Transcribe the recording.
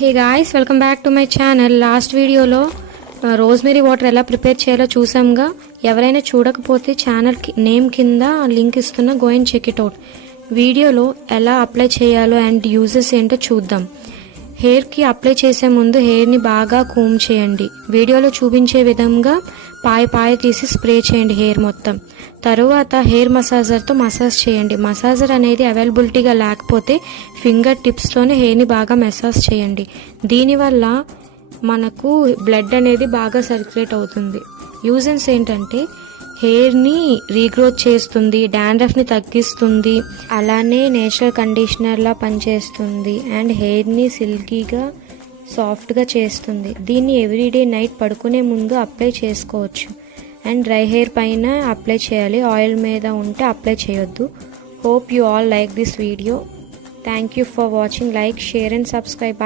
Hey guys, welcome back to my channel. Last వీడియోలో rosemary water ఎలా prepare చేయాలో చూసాంగా. ఎవరైనా చూడకపోతే ఛానల్ నేమ్ కింద లింక్ ఇస్తున్నా, go and check it out. వీడియోలో ఎలా అప్లై చేయాలో అండ్ యూజెస్ ఏంటో చూద్దాం. హెయిర్కి అప్లై చేసే ముందు హెయిర్ని బాగా కూమ్ చేయండి. వీడియోలో చూపించే విధంగా పాయ తీసి స్ప్రే చేయండి హెయిర్ మొత్తం. తరువాత హెయిర్ మసాజర్తో మసాజ్ చేయండి. మసాజర్ అనేది అవైలబిలిటీగా లేకపోతే ఫింగర్ టిప్స్తోనే హెయిర్ని బాగా మసాజ్ చేయండి. దీనివల్ల మనకు బ్లడ్ అనేది బాగా సర్క్యులేట్ అవుతుంది. యూజెస్ ఏంటంటే హెయిర్ని రీగ్రోత్ చేస్తుంది, డాండ్రఫ్ని తగ్గిస్తుంది, అలానే నేచురల్ కండిషనర్లా పనిచేస్తుంది అండ్ హెయిర్ని సిల్కీగా సాఫ్ట్గా చేస్తుంది. దీన్ని ఎవ్రీడే నైట్ పడుకునే ముందు అప్లై చేసుకోవచ్చు అండ్ డ్రై హెయిర్ పైన అప్లై చేయాలి, ఆయిల్ మీద ఉంటే అప్లై చేయొద్దు. Hope you all like this video. Thank you for watching. Like, share and subscribe.